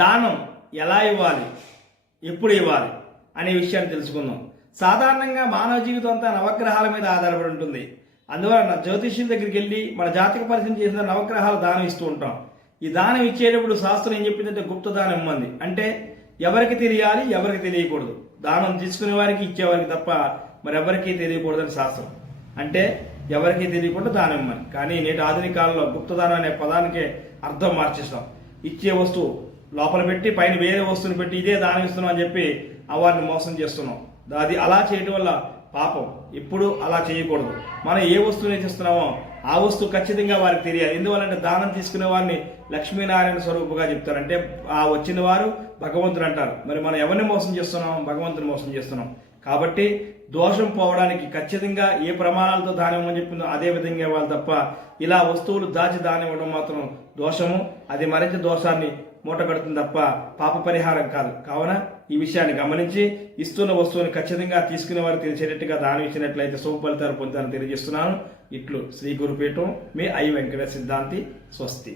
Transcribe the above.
దానం ఎలా ఇవ్వాలి, ఎప్పుడు ఇవ్వాలి అనే విషయాన్ని తెలుసుకుందాం. సాధారణంగా మానవ జీవితం అంతా నవగ్రహాల మీద ఆధారపడి ఉంటుంది. అందువలన జ్యోతిష్యుల దగ్గరికి వెళ్ళి మన జాతక పరిచయం చేసిన నవగ్రహాలు దానం ఇస్తూ ఉంటాం. ఈ దానం ఇచ్చేటప్పుడు శాస్త్రం ఏం చెప్పిందంటే గుప్త దానం ఇమ్మంది. అంటే ఎవరికి తెలియాలి, ఎవరికి తెలియకూడదు. దానం తీసుకునే వారికి, ఇచ్చేవారికి తప్ప మరెవరికి తెలియకూడదని శాస్త్రం. అంటే ఎవరికి తెలియకుండా దానం ఇమ్మని. కానీ నేటి ఆధునిక కాలంలో గుప్తదానం అనే పదానికే అర్థం మార్చేస్తాం. ఇచ్చే వస్తువు లోపల పెట్టి పైన వేరే వస్తువుని పెట్టి ఇదే దానం ఇస్తున్నాం అని చెప్పి వారిని మోసం చేస్తున్నాం. అది అలా చేయడం వల్ల పాపం. ఎప్పుడు అలా చేయకూడదు. మనం ఏ వస్తువుని ఇస్తున్నామో ఆ వస్తువు ఖచ్చితంగా వారికి తెలియాలి. ఎందువల్లంటే దానం తీసుకునే వారిని లక్ష్మీనారాయణ స్వరూపుగా చెప్తారు. అంటే ఆ వచ్చిన వారు భగవంతుడు అంటారు. మరి మనం ఎవరిని మోసం చేస్తున్నాం? భగవంతుని మోసం చేస్తున్నాం. కాబట్టి దోషం పోవడానికి ఖచ్చితంగా ఏ ప్రమాణాలతో దానం ఇవ్వమని చెప్పిందో అదే విధంగా ఇవ్వాలి తప్ప ఇలా వస్తువులు దాచి దానం ఇవ్వడం మాత్రం దోషము. అది మరింత దోషాన్ని మూట కడుతుంది తప్ప పాప పరిహారం కాదు. కావున ఈ విషయాన్ని గమనించి ఇస్తున్న వస్తువుని ఖచ్చితంగా తీసుకునే వారు తెలిసేటట్టుగా దానం ఇచ్చినట్లయితే శుభ ఫలితాలు పొందుతారని తెలియజేస్తున్నాను. ఇట్లు శ్రీ గురుపీఠం, మీ ఐ వెంకట సిద్ధాంతి. స్వస్తి.